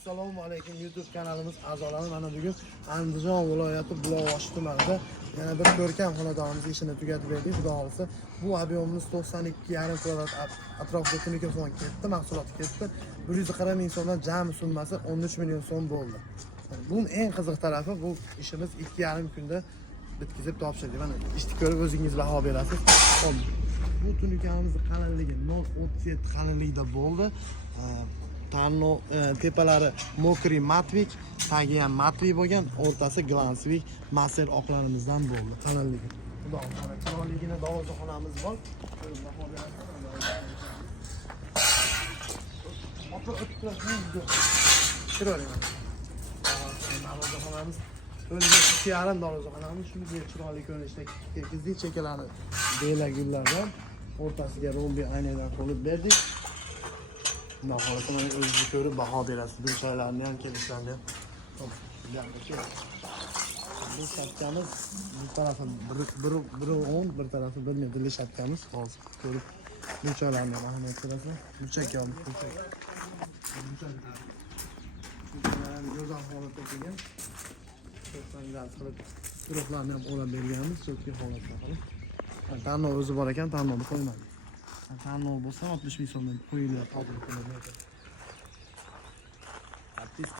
Assalomu alaykum YouTube kanalimiz a'zolari. Mana bugun Andijon viloyati Buloqboshi tumanida yana bir ko'rkam xonadonimiz ishini tugatib berdik. Xudo xolisa bu ob'yomimiz 92,5 kvadrat atrofida tunikafon ketdi, mahsuloti ketdi. 140 ming so'mdan jami summasi 13 million so'm bo'ldi. Bunun eng qiziq tarafi bu ishimiz 2,5 kunda bitkizib topshirdik. Mana ishni ko'rib o'zingiz baho berasiz. Bu tunikamizni qalinligi 0,37 qalinlikda bo'ldi. Tanlo tepalari mokriy matvik, tagi ham matvik bo'lgan, o'rtasi glansvik maser oqlarimizdan bo'ldi. Qalinligi. Xudo xolisa chiroyligina darvozaxonamiz bor. Chiroyli. Darvozaxonamiz o'ziga 2,5 darvozaxonamiz shunday chiroyli ko'rinishda tekizlik chekalarni bela gullardan o'rtasiga rombi aynadan qo'yib berdik. Xudo xolisa mana o'zingiz ko'rib baho berasiz. Bu joylarni ham kelishlarni ham. Bu shapkamiz bu tarafi 1.10, bir tarafi 1 metrli shapkamiz. Hozir ko'rib bu joylarni ham ahamiyat berasiz. Burchakamiz, burchak. Go'zal holatda kelgan. To'xtanglar qilib guruhlarni ham olib berganmiz, cho'tki holatda qilib. Tanlov o'zi bor ekan, tanlovni qo'ymadik. Tanlov bo'lsa 60 ming so'mdan qo'yiladi.